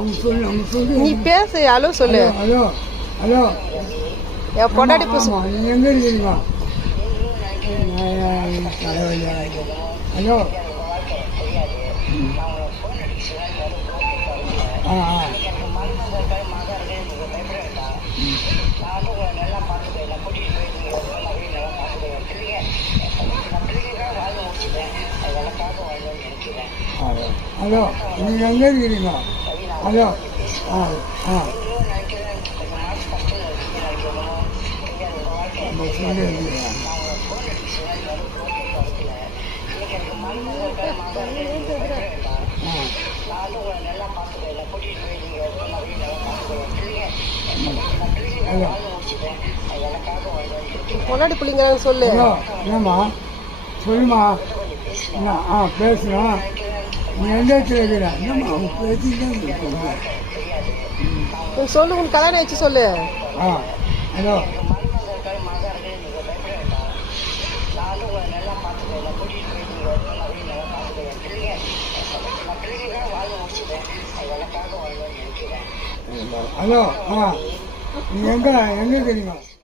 நீ பேசு, ஹலோ சொல்லு. ஹலோ ஹலோ என் பொண்டாட்டி பேசு. நீங்கள் எங்கே இருக்கிறீங்க? ஹலோ ஆ ஆ ஹலோ நீங்கள் எங்கே இருக்கிறீங்க? ஹலோ ஆ ஆ பொண்டாட்டி பிள்ளைங்கிறான்னு சொல்லு. ஹலோ என்னம்மா சொல்லுமா. என்ன பேசுகிறோம். நீ எந்த இடத்துல இருக்கிற? என்னம்மா அவங்க பேசிட்டு சொல்லு, உனக்கு கல்யாணம் ஆயிடுச்சு சொல்லு. ஹலோ ஹலோ நீங்கள் எங்கே இருக்கிறீங்க?